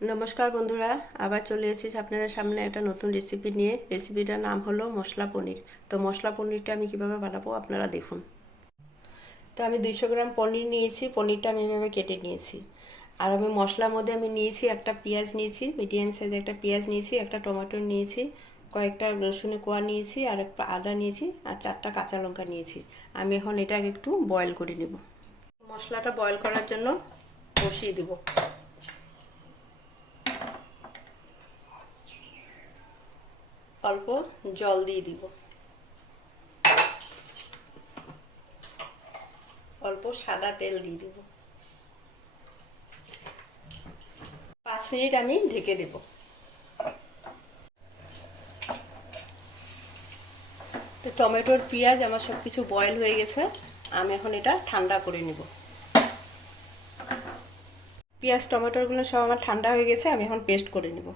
নমস্কার বন্ধুরা, আবার চলে এসেছি আপনাদের সামনে একটা নতুন রেসিপি নিয়ে। রেসিপিটার নাম হলো মশলা পনির। তো মশলা পনিরটা আমি কিভাবে বানাবো আপনারা দেখুন। তো আমি 200 গ্রাম পনির নিয়েছি। পনিরটা আমি এভাবে কেটে নিয়েছি। আর আমি মশলার মধ্যে আমি নিয়েছি একটা পেঁয়াজ নিয়েছি, মিডিয়াম সাইজের একটা পেঁয়াজ নিয়েছি, একটা টমেটো নিয়েছি, কয়েকটা রসুনের কোয়া নিয়েছি, আর একটা আদা নিয়েছি, আর 4টা কাঁচা লঙ্কা নিয়েছি। আমি এখন এটাকে একটু বয়েল করে নেব। মশলাটা বয়েল করার জন্য বসিয়ে দেবো। অল্প জল দিয়ে দিব, অল্প সাদা তেল দিয়ে দিব। 5 মিনিট আমি ঢেকে দেব। তো টমেটোর পেঁয়াজ আমার সব কিছু বয়েল হয়ে গেছে। আমি এখন এটা ঠান্ডা করে নেব। পেঁয়াজ টমেটোগুলো সব আমার ঠান্ডা হয়ে গেছে, আমি এখন পেস্ট করে নেব।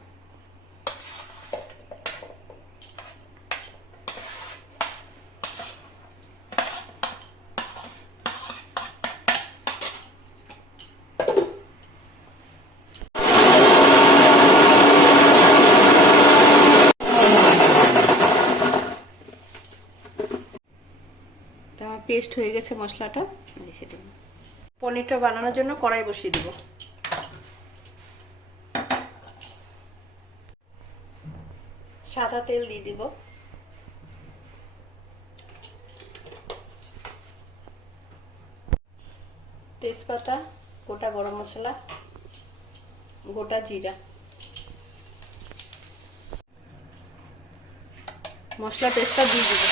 তো আমার পেস্ট হয়ে গেছে মশলাটা, রেখে দেব। পনিরটা বানানোর জন্য কড়াই বসিয়ে দেব। সাদা তেল দিয়ে দিব। তেজপাতা, গোটা গরম মশলা, গোটা জিরা, মশলা পেস্টটা দিয়ে দিব।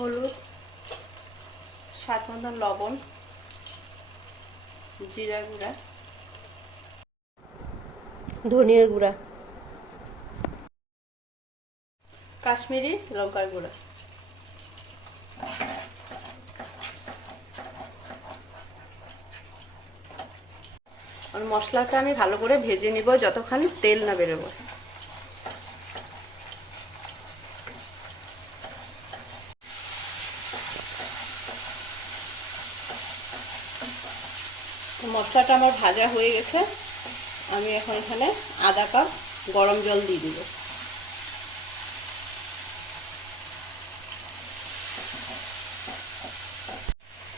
হলুদ, স্বাদ মতন লবণ, জিরা গুঁড়া, ধনিয়ার গুঁড়া, কাশ্মীরি লঙ্কার গুঁড়া। আর মশলাটা আমি ভালো করে ভেজে নিব যতক্ষণ তেল না বেরোবে। মশলাটা আমার ভাজা হয়ে গেছে। আমি এখন এখানে আধা কাপ গরম জল দিয়ে দিব।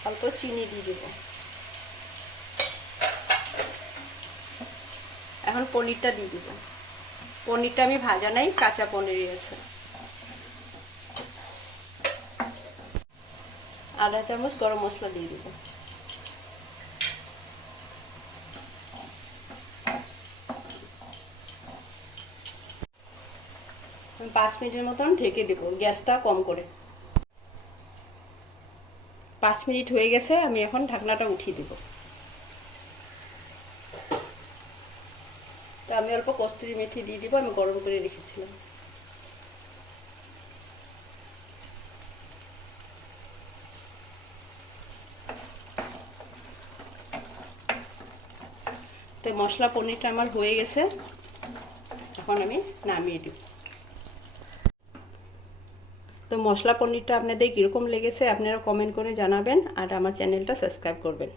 অল্প চিনি দিয়ে দিব। এখন পনিরটা দিয়ে দিব। পনিরটা আমি ভাজা নাই, কাঁচা পনিরই আছে। আধা চামচ গরম মশলা দিয়ে দিব। 5 মিনিটের মতন ঢেকে দেব, গ্যাসটা কম করে। 5 মিনিট হয়ে গেছে, আমি এখন ঢাকনাটা উঠিয়ে দেব। তো আমি অল্প কস্তুরি মেথি দিয়ে দিব, আমি গরম করে রেখেছিলাম। তো মশলা পনিরটা আমার হয়ে গেছে, এখন আমি নামিয়ে দেব। তো মশলা পনিরটা আপনাদের কীরকম লেগেছে আপনারা কমেন্ট করে জানাবেন, আর আমার চ্যানেলটা সাবস্ক্রাইব করবেন।